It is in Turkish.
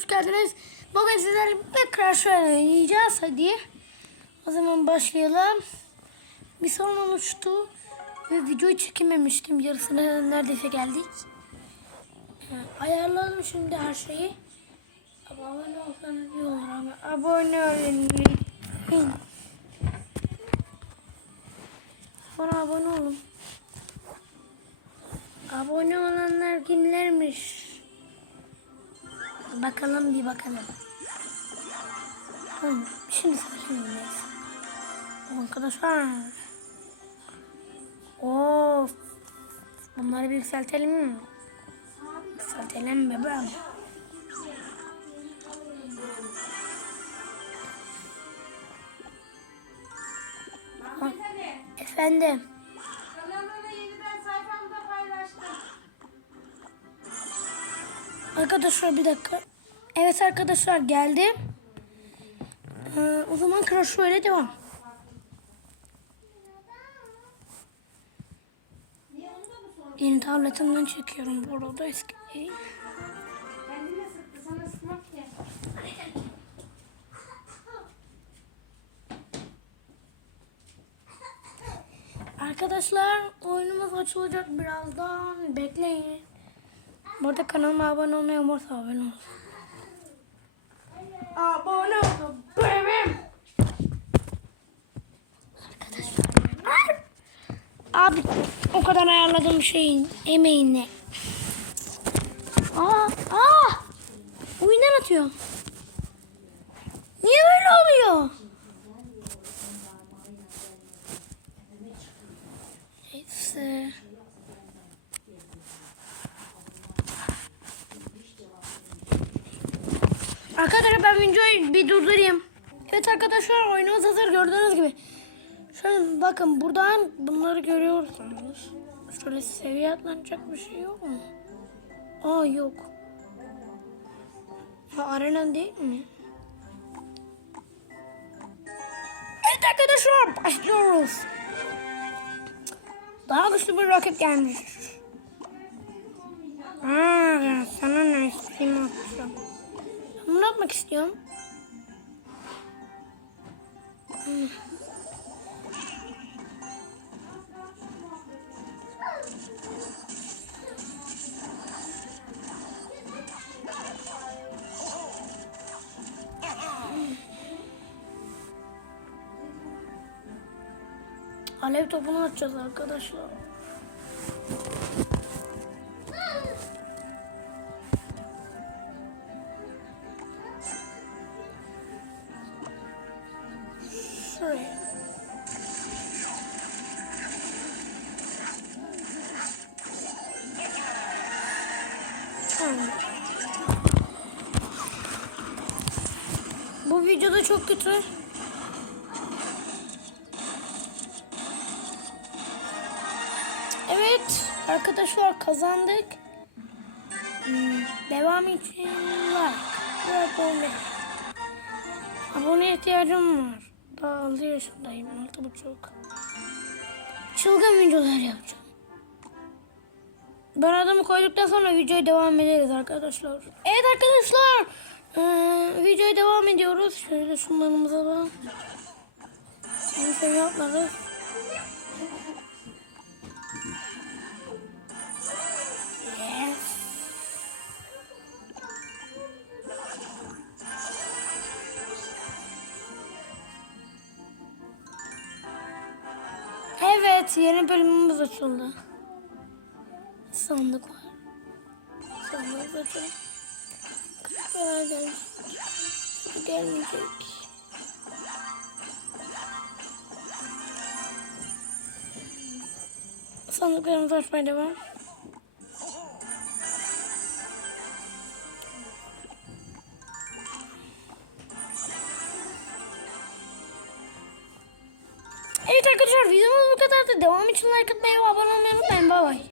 hoş geldiniz. Bugün sizlerle Crash Royale oynayacağız. Hadi. O zaman başlayalım. Bir sorun oluştu. Ve videoyu çekememiştim. Yarısına neredeyse geldik. Ee, Ayarladım şimdi her şeyi. Abone olsanız iyi olur ama. Abone olun. Bana abone olun. Abone olanlar kimlermiş? Bakalım bir bakalım. Hı, şimdi neyse. Arkadaşlar. Of. Bunları bir yükseltelim mi? Yükseltelim bebeğim. Efendim. Arkadaşlar bir dakika. Evet arkadaşlar geldim. Ee, o zaman Royale devam. Yeni tabletimden çekiyorum bu arada eski değil. Arkadaşlar oyunumuz açılacak birazdan. Bekleyin. Bu arada kanalıma abone olmayı unutma abone olun. Abone olun bebeğim. Arkadaşlar. Abi o kadar ayarladığım şeyin emeğinle. Aa, aa. Oyundan atıyorum. Niye böyle oluyor? Arkadaşlar ben videoyu bir durdurayım. Evet arkadaşlar oyunumuz hazır gördüğünüz gibi. Şöyle bakın buradan bunları görüyorsunuz. Şöyle seviye atlanacak bir şey yok mu? Aa yok. Ha arena değil mi? Evet arkadaşlar başlıyoruz. Daha güçlü bir rakip gelmiş. Aa, sana ne atacağım. Atmak istiyorum. Alev topunu atacağız arkadaşlar. Şuraya. Bu videoda çok kötü. Evet arkadaşlar kazandık. Hmm, devam için like abone. Abone ihtiyacım var. Daha 6 yaşındayım. 6,5. Çılgın videolar yapacağım. Ben adımı koyduktan sonra videoya devam ederiz arkadaşlar. Evet arkadaşlar. Ee, videoya devam ediyoruz. Şöyle şunlarımıza da. Bir şey yapmadık. Evet, yeni bölümümüz açıldı. Sandık var. Sandık açıldı. Kapılar gelmiş. Gelmeyecek. Sandıklarımızı açmaya devam. Arkadaşlar videomuz bu kadar da devam için like atmayı ve abone olmayı unutmayın. Bay bay.